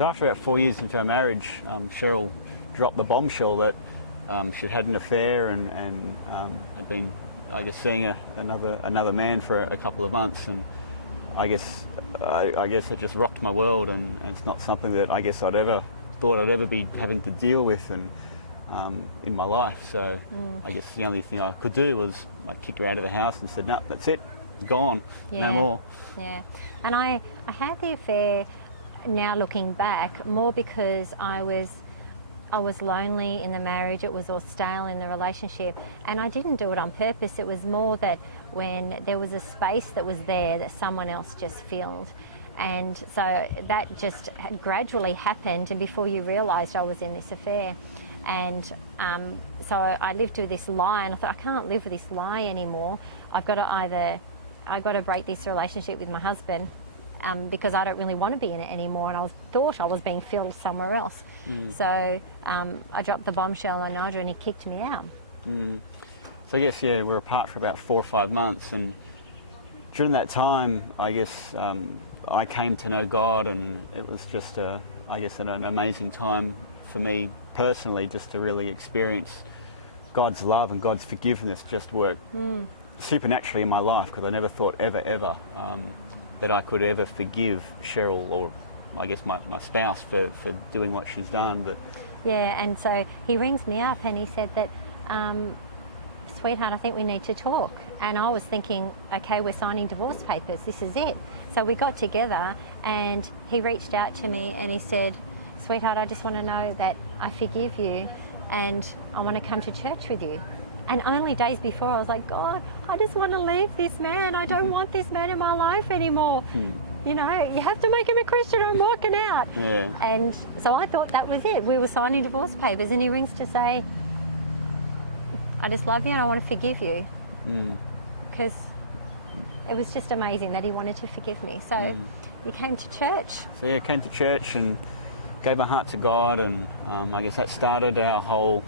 So after about 4 years into our marriage, Cheryl dropped the bombshell that she'd had an affair and had been, I guess, seeing another man for a couple of months, and I guess it just rocked my world, and it's not something that I guess I'd ever thought I'd ever be having to deal with in my life. So I guess the only thing I could do was I kicked her out of the house and said, no, that's it, it's gone, no more. Yeah, and I had the affair, now looking back, more because I was lonely in the marriage. It was all stale in the relationship, and I didn't do it on purpose. It was more that when there was a space that was there that someone else just filled, and so that just gradually happened, and before you realised I was in this affair. And so I lived with this lie, and I thought, I can't live with this lie anymore. I've got to break this relationship with my husband, because I don't really want to be in it anymore, and thought I was being filled somewhere else. So I dropped the bombshell on Nigel, and he kicked me out. So I guess, we're apart for about 4 or 5 months, and during that time, I guess I came to know God, and it was just, I guess, an amazing time for me personally, just to really experience God's love and God's forgiveness just work supernaturally in my life, because I never thought ever that I could ever forgive Cheryl, or I guess my spouse, for doing what she's done. But yeah, and so he rings me up and he said that, sweetheart, I think we need to talk. And I was thinking, okay, we're signing divorce papers, this is it. So we got together, and he reached out to me and he said, sweetheart, I just want to know that I forgive you, and I want to come to church with you. And only days before, I was like, God, I just want to leave this man. I don't want this man in my life anymore. You know, you have to make him a Christian or I'm walking out. Yeah. And so I thought that was it. We were signing divorce papers, and he rings to say, I just love you and I want to forgive you. Because it was just amazing that he wanted to forgive me. So you came to church. So I came to church and gave my heart to God, and I guess that started our whole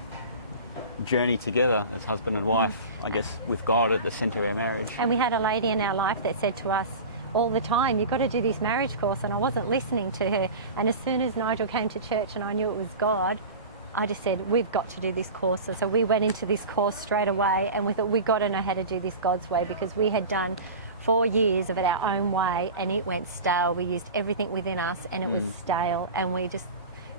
journey together as husband and wife, I guess, with God at the centre of our marriage. And we had a lady in our life that said to us all the time, you've got to do this marriage course, and I wasn't listening to her. And as soon as Nigel came to church and I knew it was God, I just said, we've got to do this course. And so we went into this course straight away, and we thought, we've got to know how to do this God's way, because we had done 4 years of it our own way, and it went stale. We used everything within us, and it was stale, and we just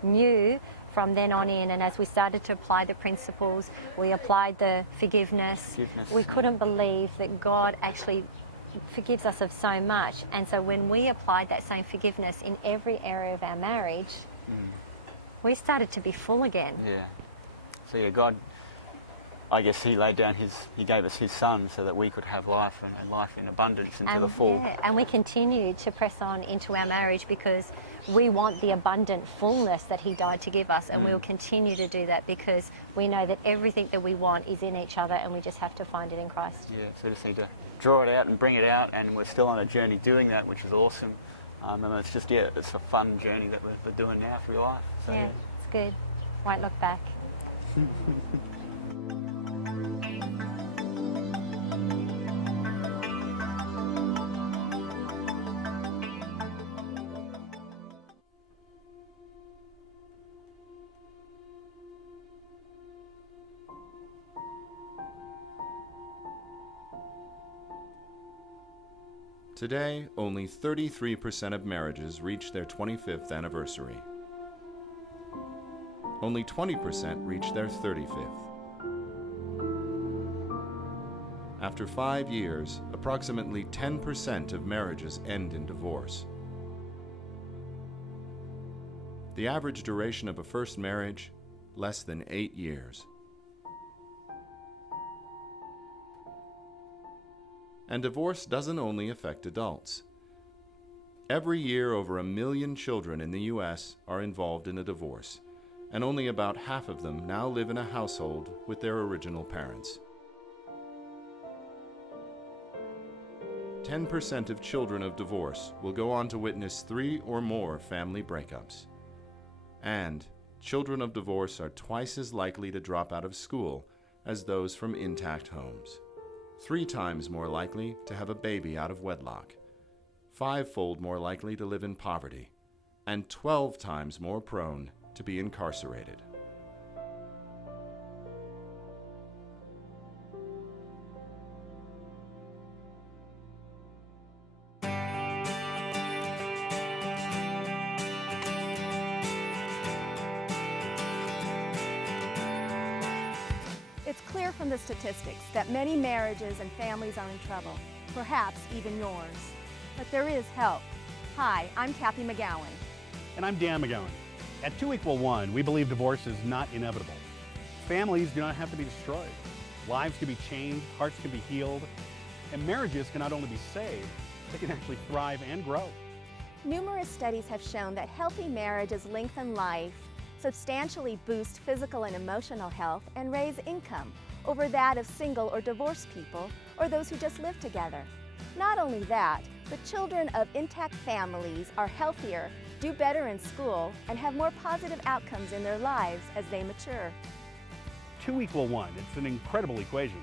knew from then on in. And as we started to apply the principles, we applied the forgiveness. We couldn't believe that God actually forgives us of so much. And so when we applied that same forgiveness in every area of our marriage, we started to be full again. Yeah. So God, I guess he gave us his son so that we could have life, and life in abundance and to the full. Yeah, and we continued to press on into our marriage because we want the abundant fullness that he died to give us, and we'll continue to do that because we know that everything that we want is in each other, and we just have to find it in Christ. Yeah, so we just need to draw it out and bring it out, and we're still on a journey doing that, which is awesome. And it's just, it's a fun journey that we're doing now through life. So, yeah, it's good. Won't look back. Today, only 33% of marriages reach their 25th anniversary. Only 20% reach their 35th. After 5 years, approximately 10% of marriages end in divorce. The average duration of a first marriage, less than 8 years. And divorce doesn't only affect adults. Every year, over 1 million children in the U.S. are involved in a divorce, and only about half of them now live in a household with their original parents. 10% of children of divorce will go on to witness 3 or more family breakups. And children of divorce are twice as likely to drop out of school as those from intact homes. 3 times more likely to have a baby out of wedlock, 5-fold more likely to live in poverty, and 12 times more prone to be incarcerated. It's clear from the statistics that many marriages and families are in trouble, perhaps even yours. But there is help. Hi, I'm Kathy McGowan. And I'm Dan McGowan. At 2=1, we believe divorce is not inevitable. Families do not have to be destroyed. Lives can be changed, hearts can be healed, and marriages can not only be saved, they can actually thrive and grow. Numerous studies have shown that healthy marriages lengthen life, substantially boost physical and emotional health, and raise income over that of single or divorced people or those who just live together. Not only that, but children of intact families are healthier, do better in school, and have more positive outcomes in their lives as they mature. 2=1, it's an incredible equation.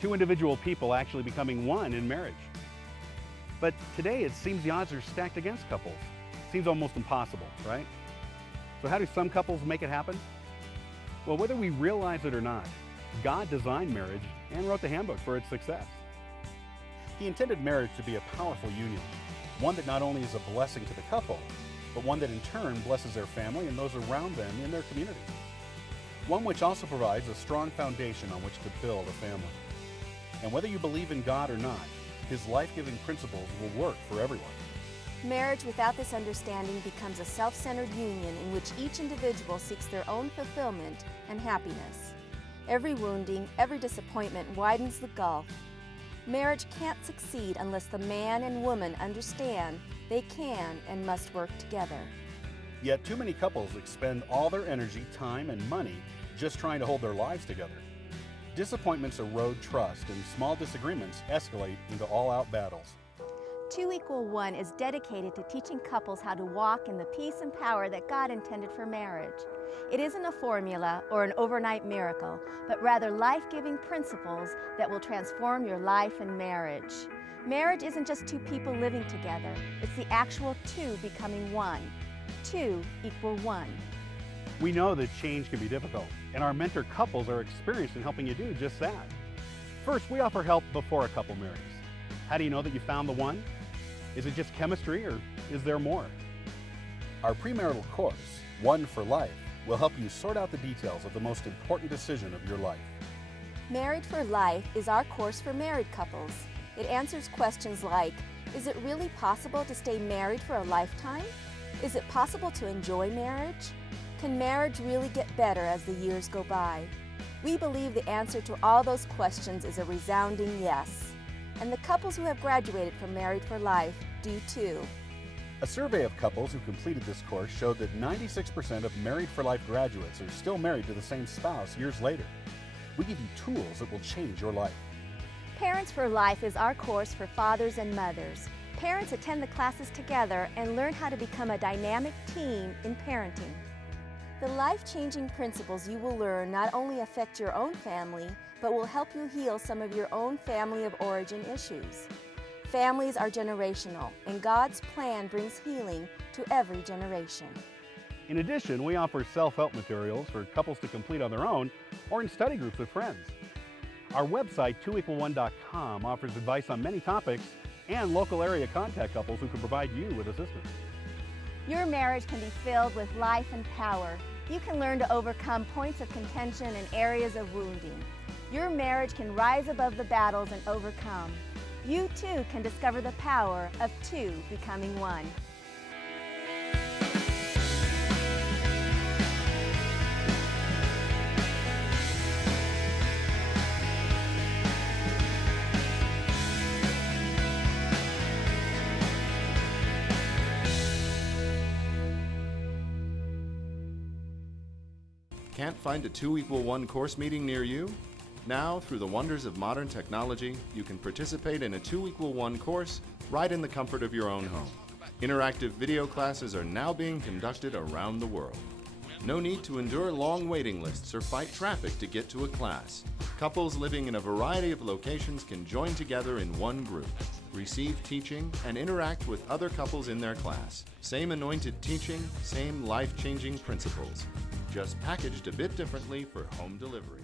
Two individual people actually becoming one in marriage. But today it seems the odds are stacked against couples. Seems almost impossible, right? So how do some couples make it happen? Well, whether we realize it or not, God designed marriage and wrote the handbook for its success. He intended marriage to be a powerful union, one that not only is a blessing to the couple, but one that in turn blesses their family and those around them in their community. One which also provides a strong foundation on which to build a family. And whether you believe in God or not, His life-giving principles will work for everyone. Marriage without this understanding becomes a self-centered union in which each individual seeks their own fulfillment and happiness. Every wounding, every disappointment widens the gulf. Marriage can't succeed unless the man and woman understand they can and must work together. Yet too many couples expend all their energy, time, and money just trying to hold their lives together. Disappointments erode trust, and small disagreements escalate into all-out battles. 2=1 is dedicated to teaching couples how to walk in the peace and power that God intended for marriage. It isn't a formula or an overnight miracle, but rather life-giving principles that will transform your life and marriage. Marriage isn't just two people living together, it's the actual two becoming one. 2=1. We know that change can be difficult, and our mentor couples are experienced in helping you do just that. First, we offer help before a couple marries. How do you know that you found the one? Is it just chemistry, or is there more? Our premarital course, One for Life, will help you sort out the details of the most important decision of your life. Married for Life is our course for married couples. It answers questions like, is it really possible to stay married for a lifetime? Is it possible to enjoy marriage? Can marriage really get better as the years go by? We believe the answer to all those questions is a resounding yes. And the couples who have graduated from Married for Life do too. A survey of couples who completed this course showed that 96% of Married for Life graduates are still married to the same spouse years later. We give you tools that will change your life. Parents for Life is our course for fathers and mothers. Parents attend the classes together and learn how to become a dynamic team in parenting. The life-changing principles you will learn not only affect your own family, but will help you heal some of your own family of origin issues. Families are generational, and God's plan brings healing to every generation. In addition, we offer self-help materials for couples to complete on their own or in study groups with friends. Our website, 2=1.com, offers advice on many topics and local area contact couples who can provide you with assistance. Your marriage can be filled with life and power. You can learn to overcome points of contention and areas of wounding. Your marriage can rise above the battles and overcome. You too can discover the power of two becoming one. Can't find a 2=1 course meeting near you? Now, through the wonders of modern technology, you can participate in a 2=1 course right in the comfort of your own home. Interactive video classes are now being conducted around the world. No need to endure long waiting lists or fight traffic to get to a class. Couples living in a variety of locations can join together in one group, receive teaching, and interact with other couples in their class. Same anointed teaching, same life-changing principles, just packaged a bit differently for home delivery.